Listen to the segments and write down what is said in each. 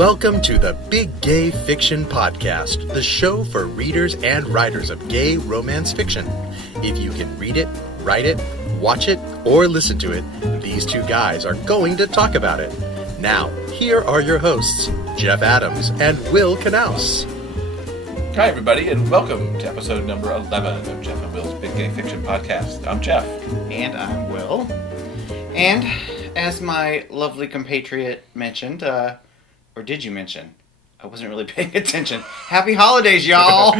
Welcome to the Big Gay Fiction Podcast, the show for readers and writers of gay romance fiction. If you can read it, write it, watch it, or listen to it, these two guys are going to talk about it. Now, here are your hosts, Jeff Adams and Will Knaus. Hi, everybody, and welcome to episode number 11 of Jeff and Will's Big Gay Fiction Podcast. I'm Jeff. And I'm Will. And as my lovely compatriot mentioned, or did you mention? I wasn't really paying attention. Happy holidays, y'all!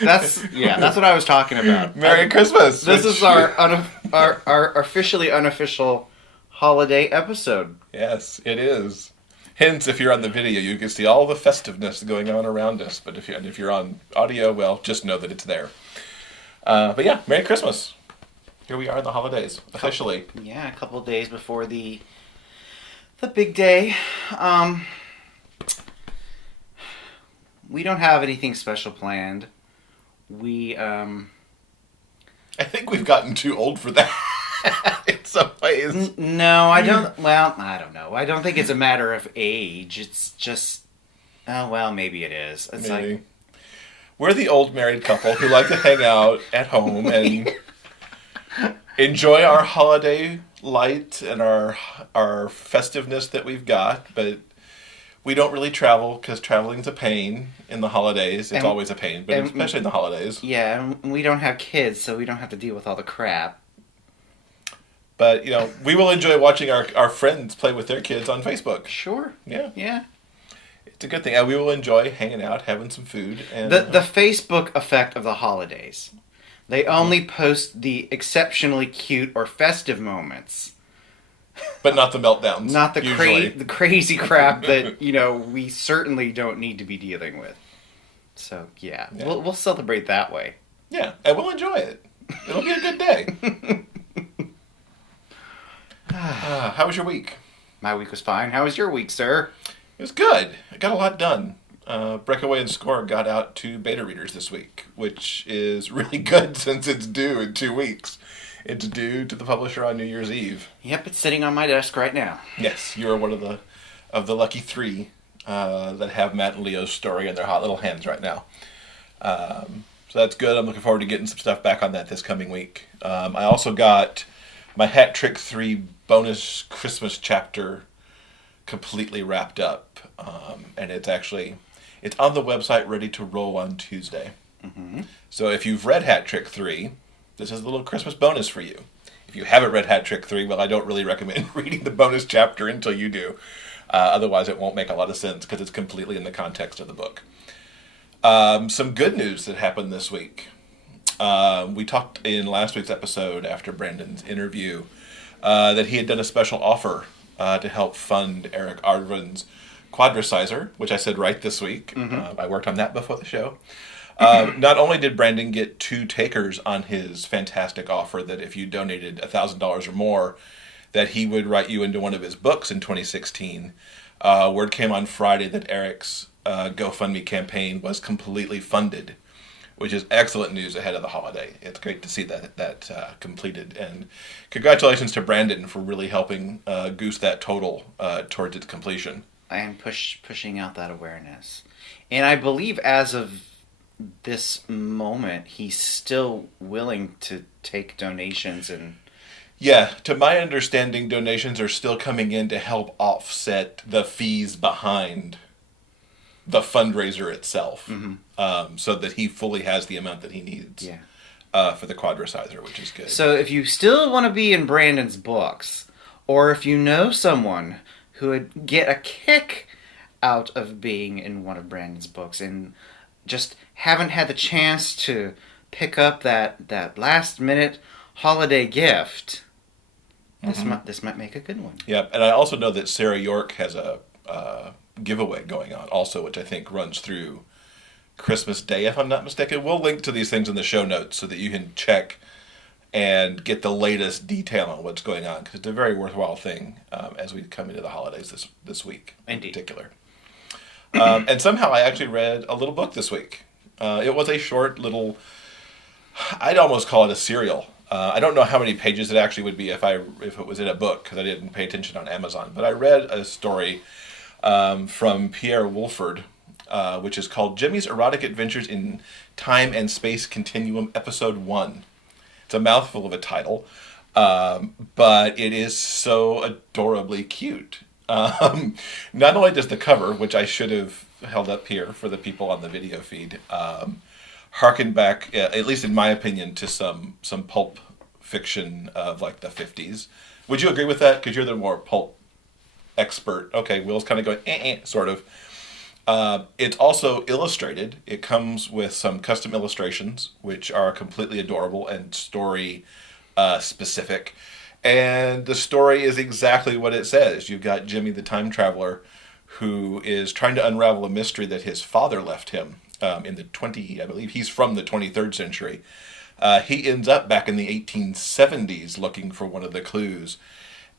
That's what I was talking about. Merry Christmas! This is our officially unofficial holiday episode. Yes, it is. Hence, if you're on the video, you can see all the festiveness going on around us. But if you're on audio, well, just know that it's there. But yeah, Merry Christmas! Here we are in the holidays, officially. Yeah, a couple of days before the big day. We don't have anything special planned. I think we've gotten too old for that in some ways. No, I don't. Well, I don't know. I don't think it's a matter of age. It's just, oh, well, maybe it is. It's maybe. Like, we're the old married couple who like to hang out at home and enjoy our holiday light and our festiveness that we've got, but we don't really travel because traveling's a pain in the holidays. It's always a pain, but especially in the holidays. Yeah, and we don't have kids, so we don't have to deal with all the crap. But, we will enjoy watching our friends play with their kids on Facebook. Sure. Yeah. It's a good thing. We will enjoy hanging out, having some food. And the Facebook effect of the holidays. They only post the exceptionally cute or festive moments. But not the meltdowns. Not the crazy crap that, we certainly don't need to be dealing with. So, yeah. We'll celebrate that way. Yeah, and we'll enjoy it. It'll be a good day. How was your week? My week was fine. How was your week, sir? It was good. I got a lot done. Breakaway Score got out to beta readers this week, which is really good since it's due in 2 weeks. It's due to the publisher on New Year's Eve. Yep, it's sitting on my desk right now. Yes, you are one of the lucky three that have Matt and Leo's story in their hot little hands right now. So that's good. I'm looking forward to getting some stuff back on that this coming week. I also got my Hat Trick 3 bonus Christmas chapter completely wrapped up. And it's on the website ready to roll on Tuesday. Mm-hmm. So if you've read Hat Trick 3... this is a little Christmas bonus for you. If you haven't read Hat Trick 3, well, I don't really recommend reading the bonus chapter until you do. Otherwise, it won't make a lot of sense because it's completely in the context of the book. Some good news that happened this week. We talked in last week's episode after Brandon's interview that he had done a special offer to help fund Eric Arvin's Quadrasizer, which I said right this week. Mm-hmm. I worked on that before the show. Not only did Brandon get 2 takers on his fantastic offer that if you donated $1,000 or more, that he would write you into one of his books in 2016. Word came on Friday that Eric's GoFundMe campaign was completely funded, which is excellent news ahead of the holiday. It's great to see that completed. And congratulations to Brandon for really helping goose that total towards its completion. And pushing out that awareness. And I believe as of this moment, he's still willing to take donations and... Yeah, to my understanding, donations are still coming in to help offset the fees behind the fundraiser itself, so that he fully has the amount that he needs for the Quadrasizer, which is good. So if you still want to be in Brandon's books, or if you know someone who would get a kick out of being in one of Brandon's books and just haven't had the chance to pick up that last minute holiday gift, this might make a good one. Yep, and I also know that Sarah York has a giveaway going on also, which I think runs through Christmas Day, if I'm not mistaken. We'll link to these things in the show notes so that you can check and get the latest detail on what's going on, because it's a very worthwhile thing as we come into the holidays this week. Indeed. In particular. And somehow I actually read a little book this week. It was a short little, I'd almost call it a serial. I don't know how many pages it actually would be if it was in a book, because I didn't pay attention on Amazon. But I read a story from Perie Wolford, which is called Jimmy's Erotic Adventures in Time and Space Continuum, Episode 1. It's a mouthful of a title, but it is so adorably cute. Not only does the cover, which I should have held up here for the people on the video feed, harken back, at least in my opinion, to some pulp fiction of like the 50s. Would you agree with that? Because you're the more pulp expert. Okay, Will's kind of going, sort of. It's also illustrated. It comes with some custom illustrations, which are completely adorable and story specific. And the story is exactly what it says. You've got Jimmy the time traveler who is trying to unravel a mystery that his father left him in the I believe he's from the 23rd century. He ends up back in the 1870s looking for one of the clues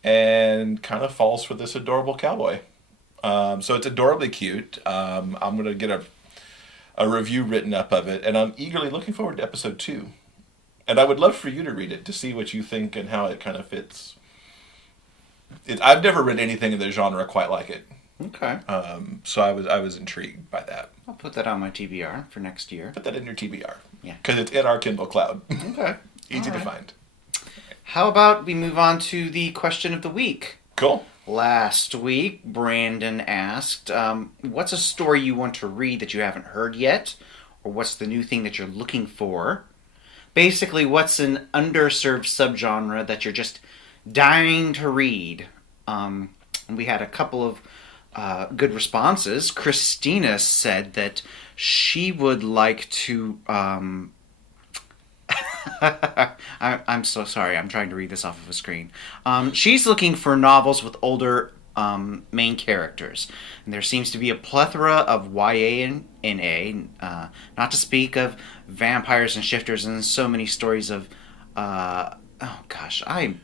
and kind of falls for this adorable cowboy. So it's adorably cute. I'm going to get a review written up of it, and I'm eagerly looking forward to episode 2. And I would love for you to read it to see what you think and how it kind of fits. I've never read anything in the genre quite like it. Okay. So I was intrigued by that. I'll put that on my TBR for next year. Put that in your TBR. Yeah. Because it's in our Kindle Cloud. Okay. Easy to find. How about we move on to the question of the week? Cool. Last week, Brandon asked, what's a story you want to read that you haven't heard yet? Or what's the new thing that you're looking for? Basically, what's an underserved subgenre that you're just dying to read? And we had a couple of good responses. Christina said that she would like to... I'm so sorry. I'm trying to read this off of a screen. She's looking for novels with older main characters. And there seems to be a plethora of YA and NA, not to speak of vampires and shifters and so many stories of... oh gosh, I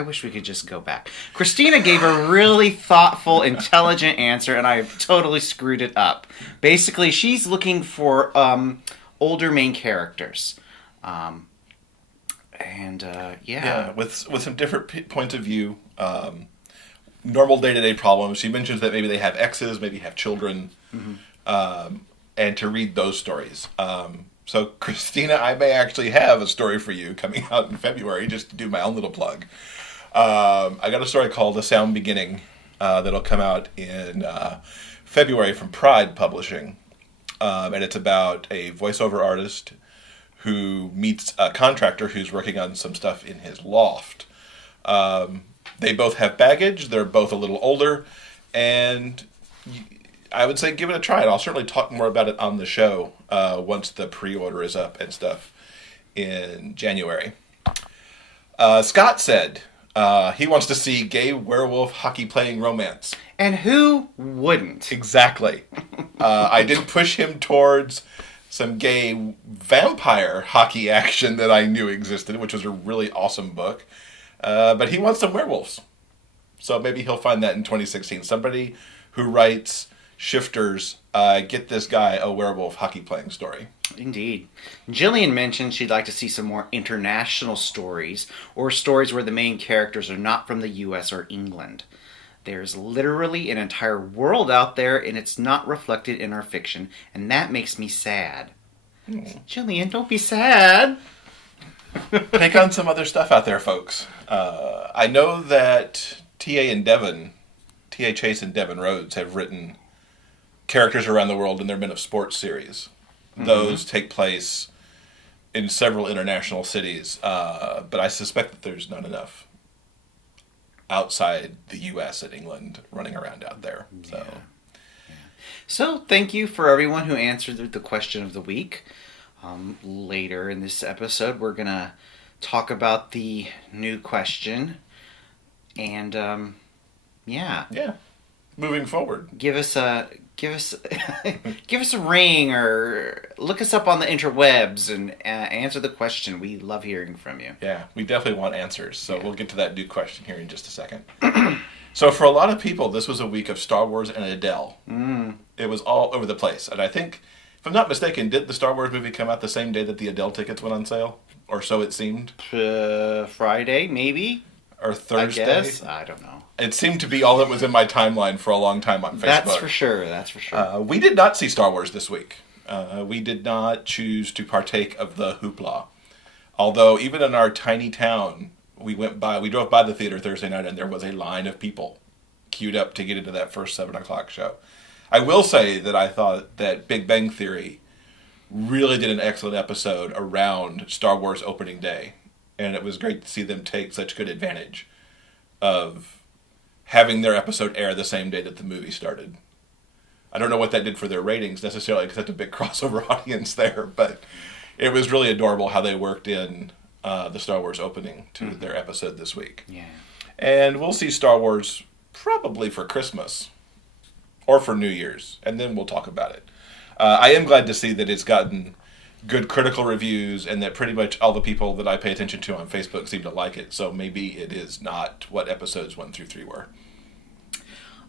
wish we could just go back. Christina gave a really thoughtful, intelligent answer, and I've totally screwed it up. Basically, she's looking for older main characters. Yeah, with some different points of view, normal day-to-day problems. She mentions that maybe they have exes, maybe have children, and to read those stories. So, Christina, I may actually have a story for you coming out in February, just to do my own little plug. I got a story called A Sound Beginning that'll come out in February from Pride Publishing. And it's about a voiceover artist who meets a contractor who's working on some stuff in his loft. They both have baggage, they're both a little older, and I would say give it a try. And I'll certainly talk more about it on the show once the pre-order is up and stuff in January. Scott said he wants to see gay werewolf hockey-playing romance. And who wouldn't? Exactly. I did push him towards some gay vampire hockey action that I knew existed, which was a really awesome book. But he wants some werewolves. So maybe he'll find that in 2016. Somebody who writes shifters, get this guy a werewolf hockey playing story. Indeed. Jillian mentioned she'd like to see some more international stories, or stories where the main characters are not from the US or England. There's literally an entire world out there, and it's not reflected in our fiction, and that makes me sad. Jillian, don't be sad. Take on some other stuff out there, folks. I know that T.A. Chase and Devin Rhodes have written characters around the world in their Men of Sports series. Mm-hmm. Those take place in several international cities, but I suspect that there's not enough outside the U.S. and England running around out there. So, yeah. So thank you for everyone who answered the question of the week. Later in this episode, we're going to talk about the new question. And, yeah. Moving forward. Give us a ring or look us up on the interwebs and answer the question. We love hearing from you. Yeah, we definitely want answers. So we'll get to that new question here in just a second. So for a lot of people, this was a week of Star Wars and Adele. It was all over the place. And I think, if I'm not mistaken, did the Star Wars movie come out the same day that the Adele tickets went on sale? Or so it seemed? Friday, maybe? or Thursday. I guess. I don't know. It seemed to be all that was in my timeline for a long time on Facebook. That's for sure. That's for sure. We did not see Star Wars this week. We did not choose to partake of the hoopla. Although, even in our tiny town, we drove by the theater Thursday night, and there was a line of people queued up to get into that first 7 o'clock show. I will say that I thought that Big Bang Theory really did an excellent episode around Star Wars opening day. And it was great to see them take such good advantage of having their episode air the same day that the movie started. I don't know what that did for their ratings necessarily, because that's a big crossover audience there, but it was really adorable how they worked in the Star Wars opening to their episode this week. Yeah. And we'll see Star Wars probably for Christmas or for New Year's, and then we'll talk about it. I am glad to see that it's gotten good critical reviews and that pretty much all the people that I pay attention to on Facebook seem to like it, so maybe it is not what episodes 1 through 3 were.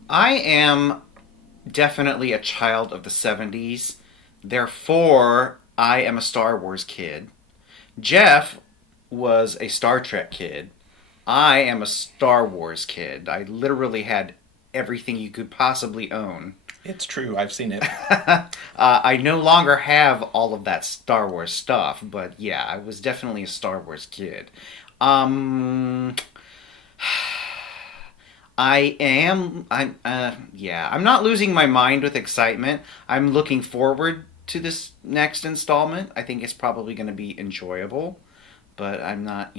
I am definitely a child of the 70s. Therefore, I am a Star Wars kid. Jeff was a Star Trek kid. I am a Star Wars kid. I literally had everything you could possibly own. It's true. I've seen it. I no longer have all of that Star Wars stuff, but yeah, I was definitely a Star Wars kid. I'm not losing my mind with excitement. I'm looking forward to this next installment. I think it's probably going to be enjoyable, but I'm not,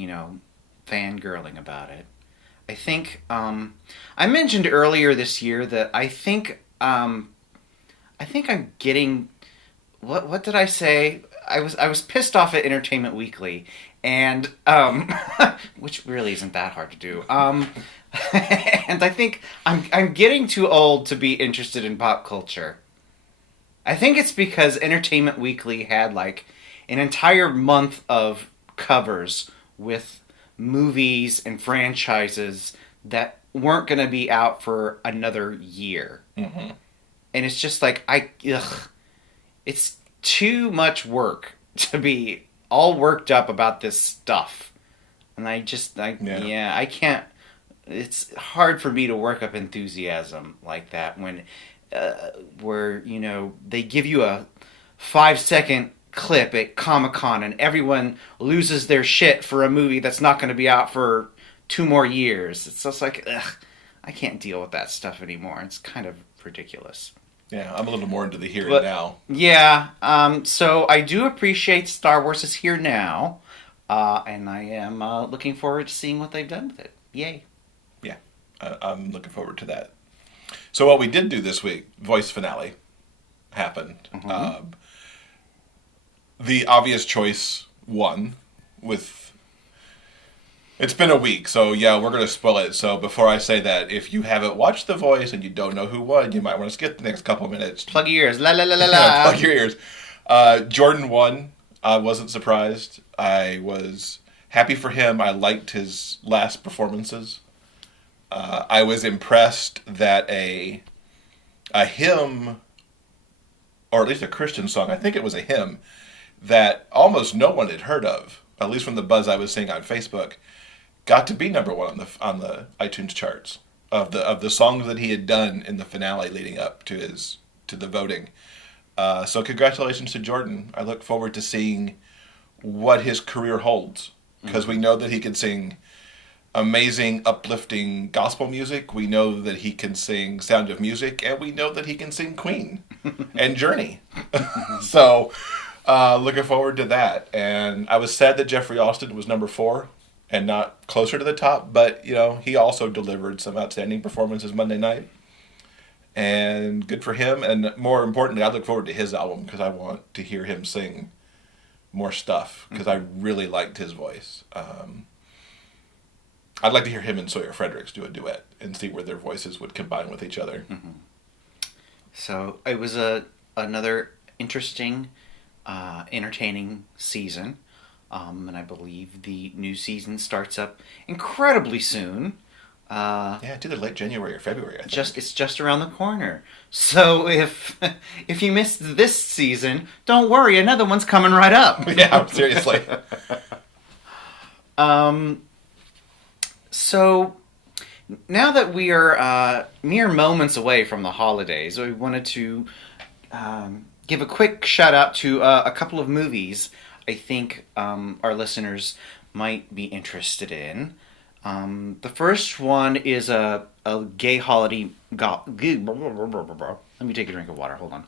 fangirling about it. I think, I mentioned earlier this year that I think I'm getting, what did I say? I was pissed off at Entertainment Weekly, and, which really isn't that hard to do. And I think I'm getting too old to be interested in pop culture. I think it's because Entertainment Weekly had like an entire month of covers with movies and franchises that weren't going to be out for another year. Mm-hmm. And it's just like, it's too much work to be all worked up about this stuff. And I can't, it's hard for me to work up enthusiasm like that when, where, they give you a 5-second clip at Comic-Con and everyone loses their shit for a movie that's not going to be out for 2 more years. It's just like, I can't deal with that stuff anymore. It's kind of ridiculous. Yeah, I'm a little more into the here and now. Yeah, so I do appreciate Star Wars is here now, and I am looking forward to seeing what they've done with it. Yay. Yeah, I'm looking forward to that. So what we did do this week, voice finale, happened. Mm-hmm. The obvious choice won with... It's been a week, so yeah, we're going to spoil it. So before I say that, if you haven't watched The Voice and you don't know who won, you might want to skip the next couple minutes. Plug your ears. La la la la la. Plug your ears. Jordan won. I wasn't surprised. I was happy for him. I liked his last performances. I was impressed that a hymn, or at least a Christian song, I think it was a hymn, that almost no one had heard of, at least from the buzz I was seeing on Facebook, got to be number 1 on the iTunes charts of the songs that he had done in the finale leading up to the voting. So congratulations to Jordan. I look forward to seeing what his career holds, because we know that he can sing amazing, uplifting gospel music. We know that he can sing Sound of Music, and we know that he can sing Queen and Journey. So looking forward to that. And I was sad that Jeffrey Austin was number 4 and not closer to the top, but he also delivered some outstanding performances Monday night, and good for him. And more importantly, I look forward to his album, because I want to hear him sing more stuff, because I really liked his voice. I'd like to hear him and Sawyer Fredericks do a duet and see where their voices would combine with each other. Mm-hmm. So it was another interesting, entertaining season. And I believe the new season starts up incredibly soon. Yeah, it's either late January or February, I think. It's just around the corner. So if you missed this season, don't worry, another one's coming right up. Yeah, seriously. So now that we are mere moments away from the holidays, we wanted to give a quick shout out to a couple of movies I think our listeners might be interested in. The first one is a gay holiday. Let me take a drink of water. Hold on.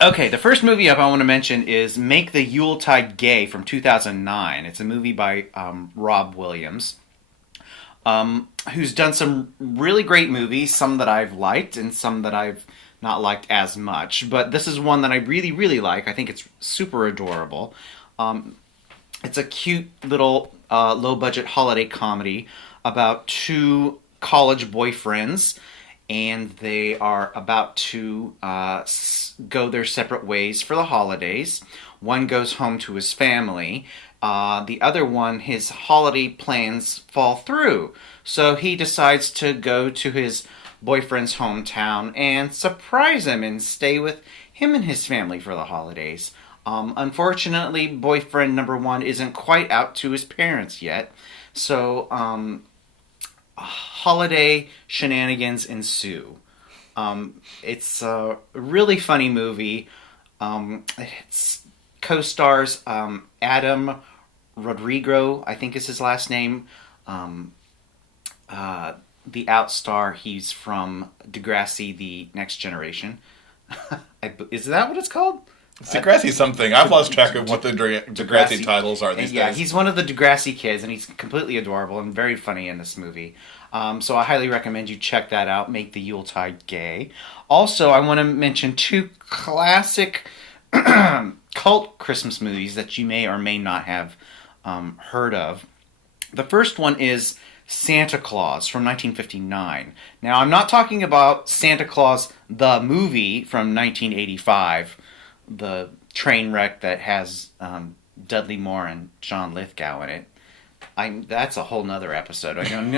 Okay, the first movie I want to mention is Make the Yuletide Gay from 2009. It's a movie by Rob Williams, who's done some really great movies, some that I've liked and some that I've not liked as much. But this is one that I really, really like. I think it's super adorable. It's a cute little low-budget holiday comedy about two college boyfriends, and they are about to go their separate ways for the holidays. One goes home to his family. The other one, his holiday plans fall through. So he decides to go to his boyfriend's hometown and surprise him and stay with him and his family for the holidays. Unfortunately, boyfriend number one isn't quite out to his parents yet. So holiday shenanigans ensue. It's a really funny movie. It's co-stars Adam Rodrigo, I think is his last name. The outstar, he's from Degrassi, The Next Generation. Is that what it's called? Degrassi something. I've lost track of what the Degrassi titles are these days. Yeah, he's one of the Degrassi kids, and he's completely adorable and very funny in this movie. So I highly recommend you check that out, Make the Yuletide Gay. Also, I want to mention two classic cult Christmas movies that you may or may not have heard of. The first one is Santa Claus from 1959. Now, I'm not talking about Santa Claus the movie from 1985, the train wreck that has Dudley Moore and John Lithgow in it. That's a whole nother episode.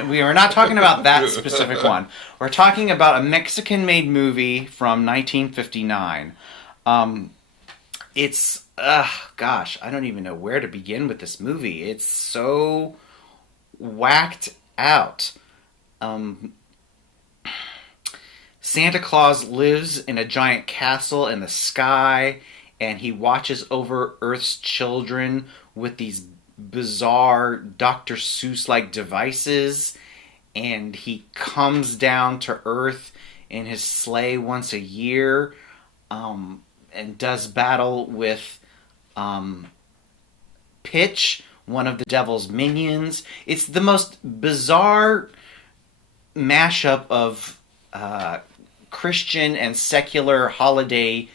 We are not talking about that specific one. We're talking about a Mexican-made movie from 1959. It's, gosh, I don't even know where to begin with this movie. It's so whacked out. Santa Claus lives in a giant castle in the sky, and he watches over Earth's children with these bizarre Dr. Seuss-like devices, and he comes down to Earth in his sleigh once a year, and does battle with Pitch, one of the devil's minions. It's the most bizarre mashup of Christian and secular holiday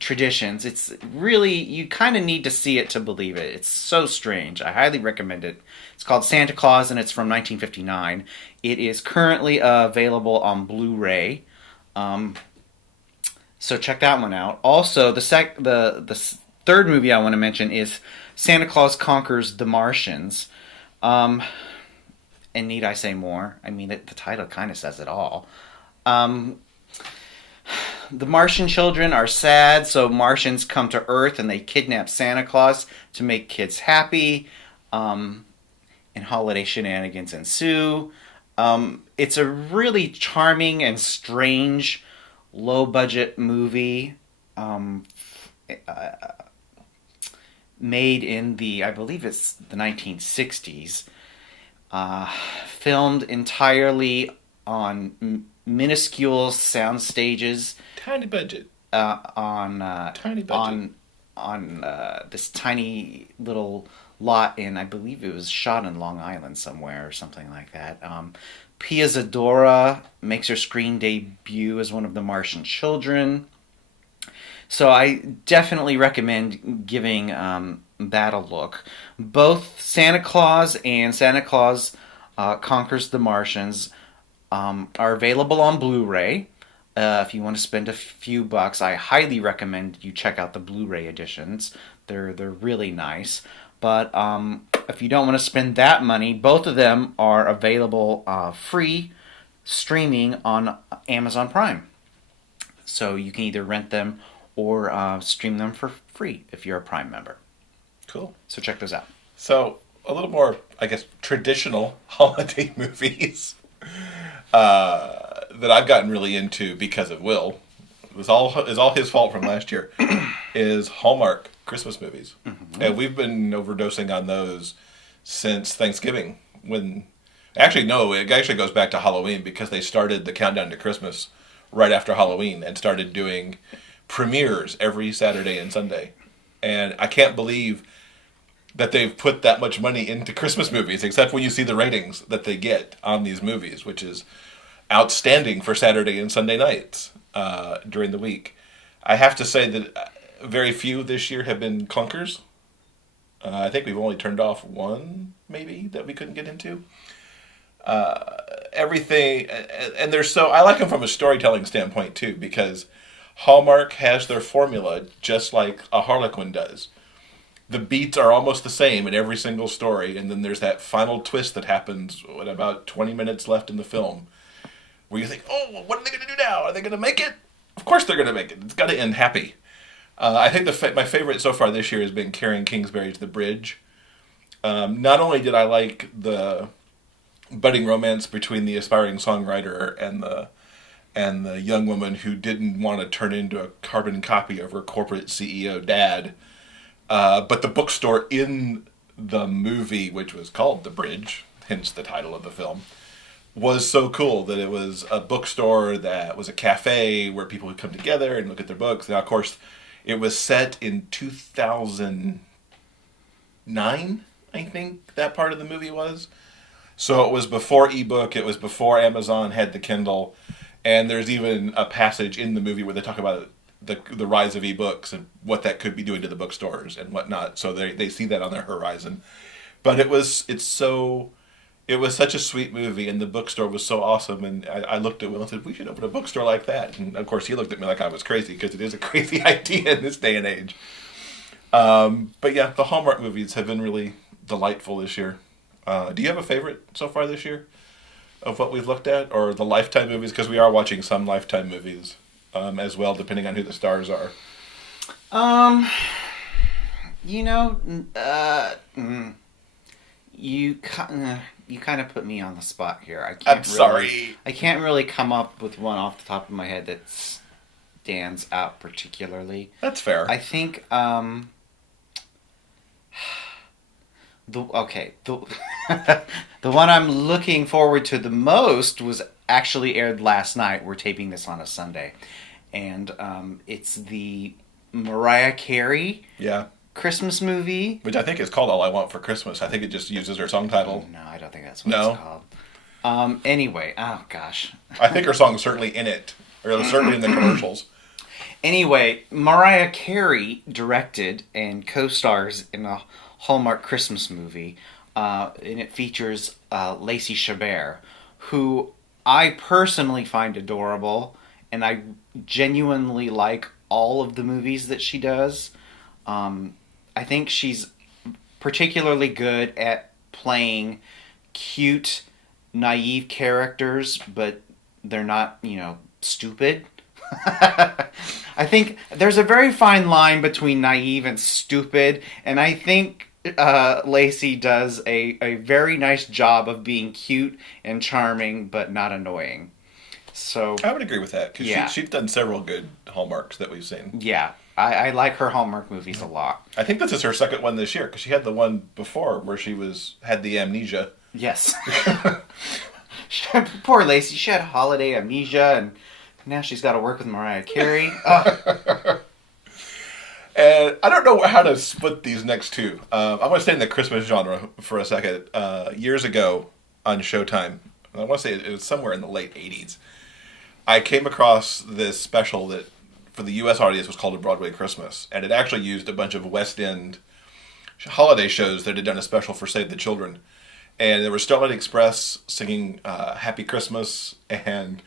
traditions. It's really, you kind of need to see it to believe it. It's so strange. I highly recommend it. It's called Santa Claus, and it's from 1959. It is currently available on Blu-ray. So check that one out. Also, the third movie I want to mention is Santa Claus Conquers the Martians. And need I say more? I mean, the title kind of says it all. The Martian children are sad, so Martians come to Earth and they kidnap Santa Claus to make kids happy. And holiday shenanigans ensue. It's a really charming and strange low-budget movie made in I believe it's the 1960s. Filmed entirely on minuscule sound stages. Tiny budget. On this tiny little lot in, I believe it was shot in Long Island somewhere or something like that. Pia Zadora makes her screen debut as one of the Martian children. So I definitely recommend giving that a look. Both Santa Claus and Santa Claus Conquers the Martians are available on Blu-ray. If you want to spend a few bucks, I highly recommend you check out the Blu-ray editions. They're really nice. But if you don't want to spend that money, both of them are available free streaming on Amazon Prime. So you can either rent them or stream them for free if you're a Prime member. Cool. So check those out. So a little more, I guess, traditional holiday movies that I've gotten really into because of Will. It was all his fault from last year. Is Hallmark Christmas movies, and we've been overdosing on those since Thanksgiving. When actually no, it actually goes back to Halloween because they started the countdown to Christmas right after Halloween and started doing premieres every Saturday and Sunday. And I can't believe that they've put that much money into Christmas movies, except when you see the ratings that they get on these movies, which is outstanding for Saturday and Sunday nights during the week. I have to say that very few this year have been clunkers. I think we've only turned off one, maybe, that we couldn't get into. Everything, and I like them from a storytelling standpoint too, because Hallmark has their formula just like a Harlequin does. The beats are almost the same in every single story, and then there's that final twist that happens with about 20 minutes left in the film, where you think, oh, what are they going to do now? Are they going to make it? Of course they're going to make it. It's got to end happy. I think my favorite so far this year has been Carrying Kingsbury to the Bridge. Not only did I like the budding romance between the aspiring songwriter and the young woman who didn't want to turn into a carbon copy of her corporate CEO dad, but the bookstore in the movie, which was called The Bridge, hence the title of the film, was so cool that it was a bookstore that was a cafe where people would come together and look at their books. Now, of course, it was set in 2009, I think that part of the movie was. So it was before ebook, it was before Amazon had the Kindle, and there's even a passage in the movie where they talk about the rise of ebooks and what that could be doing to the bookstores and whatnot. So they see that on their horizon. But it was such a sweet movie, and the bookstore was so awesome, and I looked at Will and said, we should open a bookstore like that. And of course he looked at me like I was crazy, because it is a crazy idea in this day and age. But yeah, the Hallmark movies have been really delightful this year. Do you have a favorite so far this year of what we've looked at, or the Lifetime movies? Because we are watching some Lifetime movies as well, depending on who the stars are. You kind of put me on the spot here. I'm sorry. I can't really come up with one off the top of my head that stands out particularly. That's fair. I think the one I'm looking forward to the most was actually aired last night. We're taping this on a Sunday, and it's the Mariah Carey Christmas movie, which I think is called All I Want for Christmas. I think it just uses her song title. No, I don't think that's what it's called. Anyway, oh gosh, I think her song's certainly in it, or certainly in the commercials. Anyway, Mariah Carey directed and co-stars in a Hallmark Christmas movie, and it features Lacey Chabert, who I personally find adorable, and I genuinely like all of the movies that she does. I think she's particularly good at playing cute, naive characters, but they're not, stupid. I think there's a very fine line between naive and stupid, and I think Lacey does a very nice job of being cute and charming, but not annoying. So I would agree with that, because she's done several good Hallmarks that we've seen. Yeah, I like her Hallmark movies a lot. I think this is her second one this year, because she had the one before where she had the amnesia. Yes. Poor Lacey. She had holiday amnesia, and now she's got to work with Mariah Carey. And I don't know how to split these next two. I want to stay in the Christmas genre for a second. Years ago on Showtime, I want to say it was somewhere in the late 80s, I came across this special that for the U.S. audience was called A Broadway Christmas. And it actually used a bunch of West End holiday shows that had done a special for Save the Children. And there was Starlight Express singing Happy Christmas, and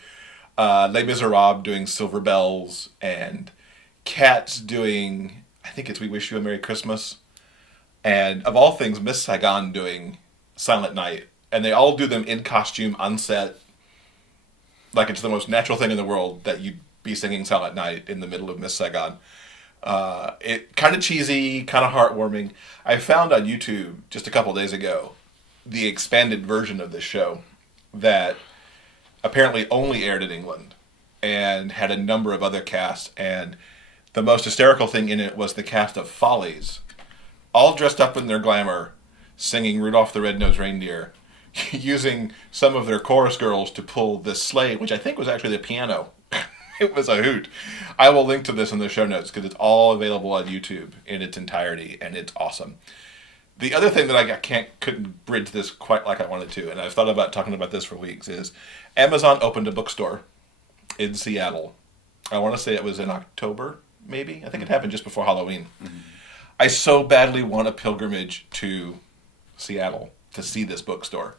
Les Miserables doing Silver Bells, and Cats doing, I think it's We Wish You a Merry Christmas, and of all things, Miss Saigon doing Silent Night. And they all do them in costume, on set, like it's the most natural thing in the world that you'd be singing Silent Night in the middle of Miss Saigon. It kind of cheesy, kind of heartwarming. I found on YouTube just a couple days ago the expanded version of this show that apparently only aired in England and had a number of other casts. And the most hysterical thing in it was the cast of Follies, all dressed up in their glamour, singing Rudolph the Red-Nosed Reindeer, using some of their chorus girls to pull this sleigh, which I think was actually the piano. It was a hoot. I will link to this in the show notes because it's all available on YouTube in its entirety, and it's awesome. The other thing that I couldn't bridge this quite like I wanted to, and I've thought about talking about this for weeks, is Amazon opened a bookstore in Seattle. I want to say it was in October, maybe. I think it happened just before Halloween. Mm-hmm. I so badly want a pilgrimage to Seattle to see this bookstore.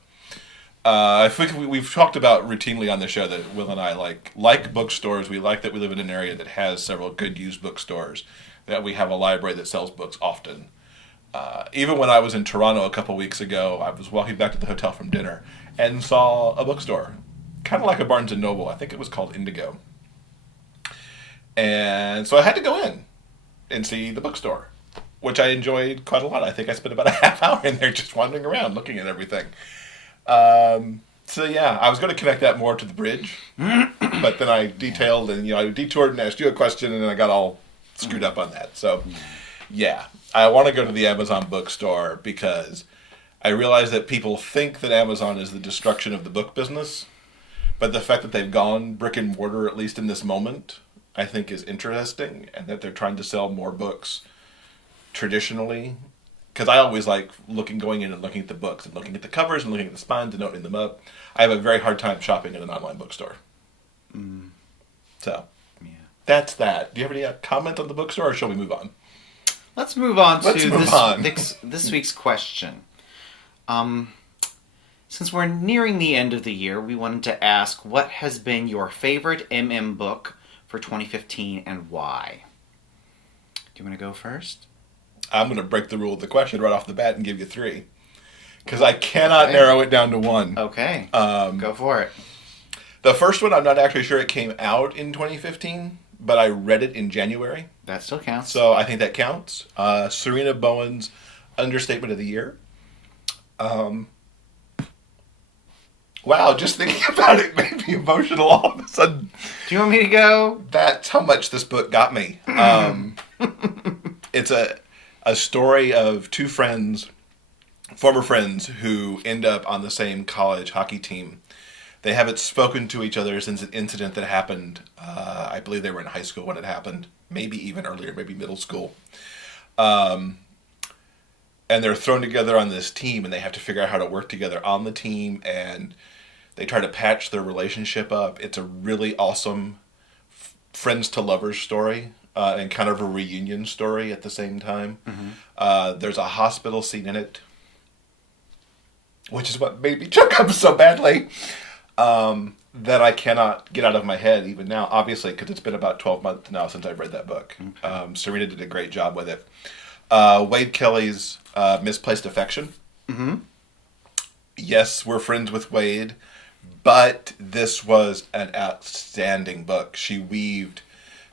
I think we've talked about routinely on the show that Will and I like bookstores. We like that we live in an area that has several good used bookstores, that we have a library that sells books often. Even when I was in Toronto a couple weeks ago, I was walking back to the hotel from dinner and saw a bookstore, kind of like a Barnes & Noble. I think it was called Indigo. And so I had to go in and see the bookstore, which I enjoyed quite a lot. I think I spent about a half hour in there just wandering around looking at everything. So yeah, I was going to connect that more to the bridge, but then I detailed and I detoured and asked you a question, and then I got all screwed up on that. So yeah, I want to go to the Amazon bookstore because I realize that people think that Amazon is the destruction of the book business, but the fact that they've gone brick and mortar, at least in this moment, I think is interesting, and that they're trying to sell more books traditionally. Because I always like going in and looking at the books and looking at the covers and looking at the spines and opening them up. I have a very hard time shopping at an online bookstore. So, yeah. That's that. Do you have any comment on the bookstore, or shall we move on? Let's move on to this week's question. Since we're nearing the end of the year, we wanted to ask, what has been your favorite MM book for 2015 and why? Do you want to go first? I'm going to break the rule of the question right off the bat and give you 3. Because I cannot narrow it down to 1. Okay. Go for it. The first one, I'm not actually sure it came out in 2015, but I read it in January. That still counts. So I think that counts. Serena Bowen's Understatement of the Year. Wow, just thinking about it made me emotional all of a sudden. Do you want me to go? That's how much this book got me. It's a story of 2 friends, former friends, who end up on the same college hockey team. They haven't spoken to each other since an incident that happened. I believe they were in high school when it happened, maybe even earlier, maybe middle school. And they're thrown together on this team, and they have to figure out how to work together on the team, and they try to patch their relationship up. It's a really awesome friends to lovers story. And kind of a reunion story at the same time. Mm-hmm. There's a hospital scene in it, which is what made me choke up so badly, that I cannot get out of my head even now, obviously, because it's been about 12 months now since I've read that book. Okay. Serena did a great job with it. Wade Kelly's Misplaced Affection. Mm-hmm. Yes, we're friends with Wade, but this was an outstanding book. She weaved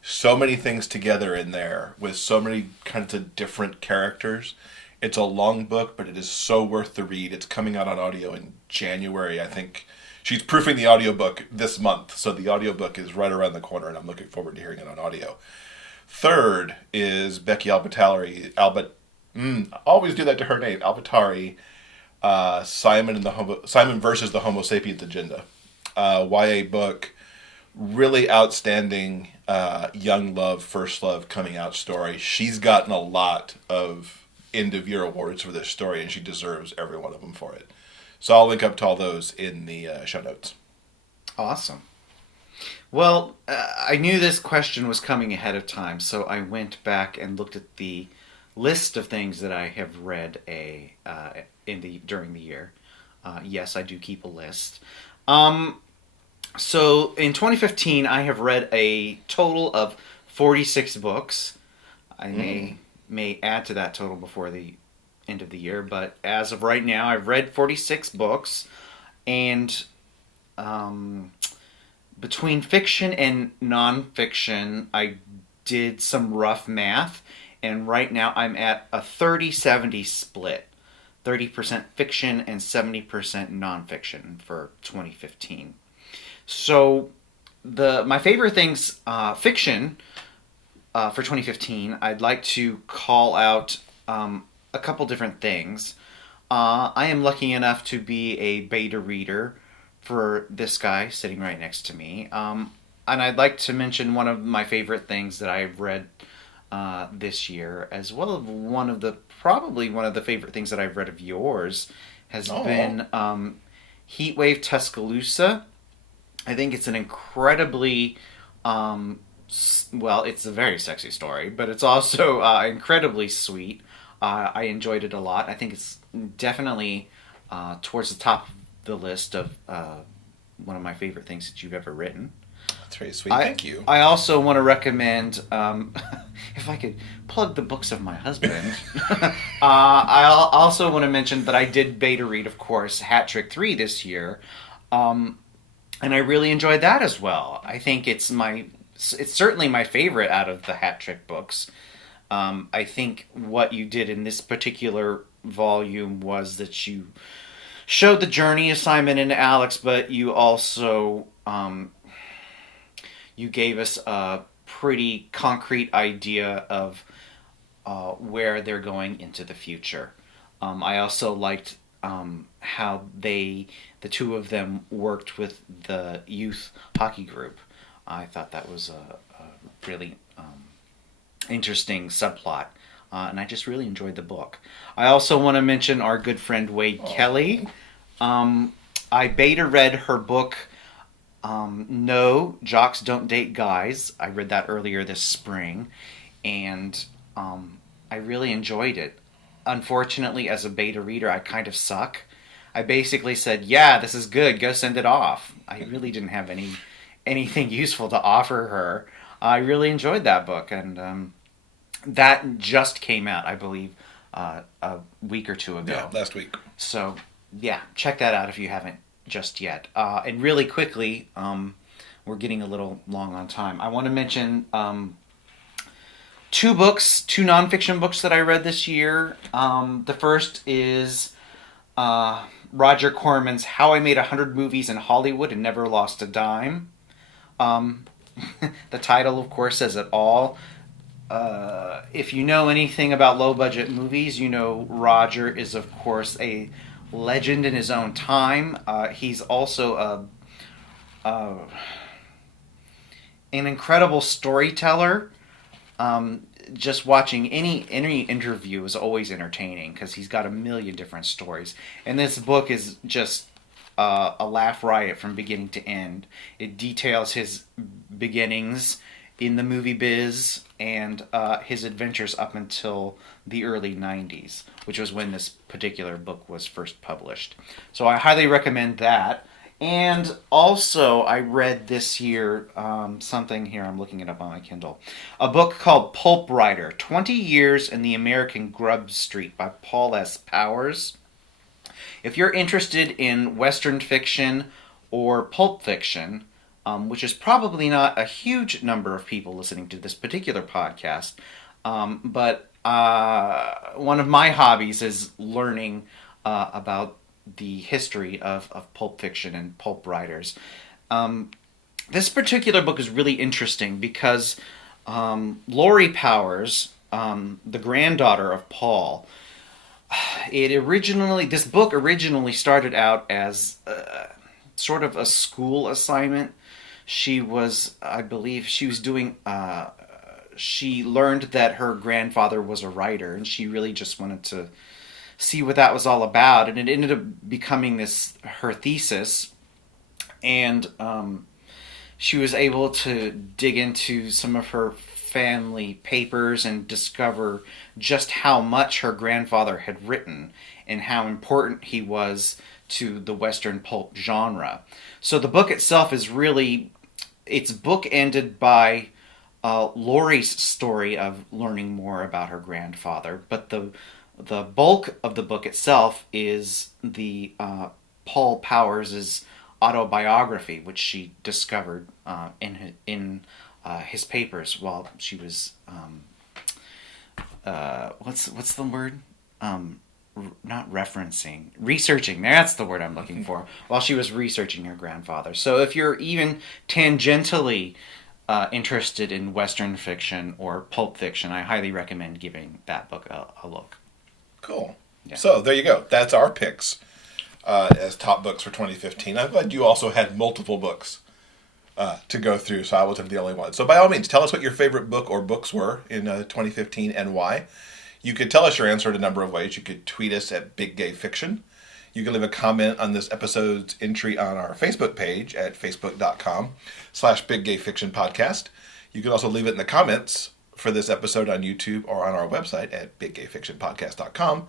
so many things together in there with so many kinds of different characters. It's a long book, but it is so worth the read. It's coming out on audio in January, I think. She's proofing the audiobook this month, so the audiobook is right around the corner, and I'm looking forward to hearing it on audio. Third is Becky Albatari. Always do that to her name. Albatari. Simon versus the Homo Sapiens Agenda. YA book. Really outstanding young love, first love coming out story. She's gotten a lot of end-of-year awards for this story, and she deserves every one of them for it. So I'll link up to all those in the show notes. Awesome. Well, I knew this question was coming ahead of time, so I went back and looked at the list of things that I have read during the year. Yes, I do keep a list. So in 2015, I have read a total of 46 books. I may add to that total before the end of the year, but as of right now, I've read 46 books, and between fiction and nonfiction, I did some rough math, and right now I'm at a 30-70 split. 30% fiction and 70% nonfiction for 2015. So my favorite things, fiction, for 2015, I'd like to call out a couple different things. I am lucky enough to be a beta reader for this guy sitting right next to me. And I'd like to mention one of my favorite things that I've read this year, as well as probably one of the favorite things that I've read of yours has been Heatwave Tuscaloosa. I think it's an incredibly, it's a very sexy story, but it's also incredibly sweet. I enjoyed it a lot. I think it's definitely towards the top of the list of one of my favorite things that you've ever written. That's very sweet. Thank you. I also want to recommend, if I could plug the books of my husband, I also want to mention that I did beta read, of course, Hat Trick 3 this year, and I really enjoyed that as well. I think it's certainly my favorite out of the Hat Trick books. I think what you did in this particular volume was that you showed the journey of Simon and Alex, but you also you gave us a pretty concrete idea of where they're going into the future. I also liked how the two of them worked with the youth hockey group. I thought that was a really interesting subplot, and I just really enjoyed the book. I also want to mention our good friend Wade Kelly. I beta read her book, No, Jocks Don't Date Guys. I read that earlier this spring, and I really enjoyed it. Unfortunately, as a beta reader, I kind of suck. I basically said, yeah, this is good, go send it off. I really didn't have anything useful to offer her. I really enjoyed that book, and that just came out, I believe, a week or two ago. Yeah, last week. So, yeah, check that out if you haven't just yet. And really quickly, we're getting a little long on time. I want to mention two nonfiction books that I read this year. The first is Roger Corman's How I Made 100 Movies in Hollywood and Never Lost a Dime. The title, of course, says it all. If you know anything about low-budget movies, you know Roger is, of course, a legend in his own time. He's also an incredible storyteller. Just watching any interview is always entertaining because he's got a million different stories. And this book is just a laugh riot from beginning to end. It details his beginnings in the movie biz and his adventures up until the early 90s, which was when this particular book was first published. So I highly recommend that. And also, I read this year something here, I'm looking it up on my Kindle, a book called Pulp Writer, 20 Years in the American Grub Street by Paul S. Powers. If you're interested in Western fiction or pulp fiction, which is probably not a huge number of people listening to this particular podcast, but one of my hobbies is learning about the history of pulp fiction and pulp writers. This particular book is really interesting because Lori Powers, the granddaughter of Paul, this book originally started out as sort of a school assignment. She was, I believe, she learned that her grandfather was a writer, and she really just wanted to see what that was all about, and it ended up becoming her thesis, and she was able to dig into some of her family papers and discover just how much her grandfather had written and how important he was to the Western pulp genre. So the book itself is really, it's bookended by Lori's story of learning more about her grandfather, but the bulk of the book itself is the Paul Powers' autobiography, which she discovered in his papers while she was what's the word? Not referencing, researching. That's the word I'm looking for. While she was researching her grandfather. So if you're even tangentially interested in Western fiction or pulp fiction, I highly recommend giving that book a look. Cool. Yeah. So there you go. That's our picks as top books for 2015. I'm glad you also had multiple books to go through, so I wasn't the only one. So by all means, tell us what your favorite book or books were in 2015 and why. You could tell us your answer in a number of ways. You could tweet us at Big Gay Fiction. You can leave a comment on this episode's entry on our Facebook page at facebook.com/BigGayFictionPodcast. You can also leave it in the comments for this episode on YouTube or on our website at BigGayFictionPodcast.com.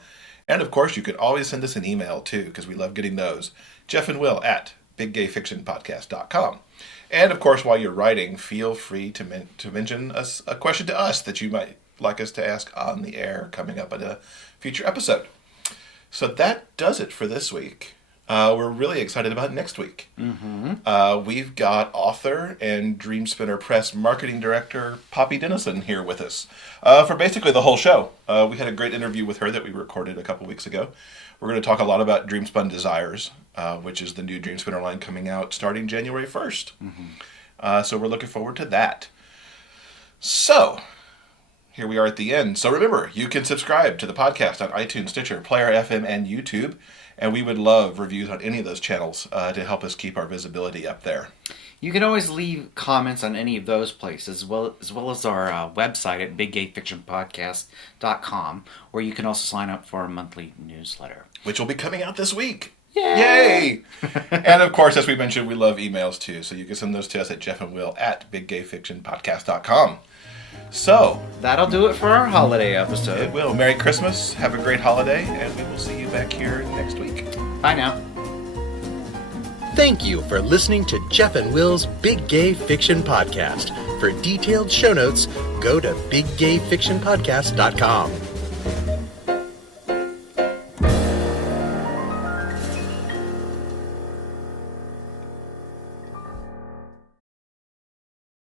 And of course, you can always send us an email too, because we love getting those. Jeff and Will at BigGayFictionPodcast.com. And of course, while you're writing, feel free to mention a question to us that you might like us to ask on the air coming up in a future episode. So that does it for this week. We're really excited about next week. Mm-hmm. We've got author and Dreamspinner Press marketing director Poppy Dennison here with us for basically the whole show. We had a great interview with her that we recorded a couple weeks ago. We're going to talk a lot about Dreamspun Desires, which is the new Dreamspinner line coming out starting January 1st. Mm-hmm. So we're looking forward to that. So here we are at the end. So remember, you can subscribe to the podcast on iTunes, Stitcher, Player FM, and YouTube. And we would love reviews on any of those channels to help us keep our visibility up there. You can always leave comments on any of those places, as well as our website at BigGayFictionPodcast.com, where you can also sign up for our monthly newsletter. Which will be coming out this week. Yay! And of course, as we mentioned, we love emails too. So you can send those to us at jeffandwill at BigGayFictionPodcast.com. So that'll do it for our holiday episode. It will. Merry Christmas. Have a great holiday. And we will see you back here next week. Bye now. Thank you for listening to Jeff and Will's Big Gay Fiction Podcast. For detailed show notes, go to BigGayFictionPodcast.com.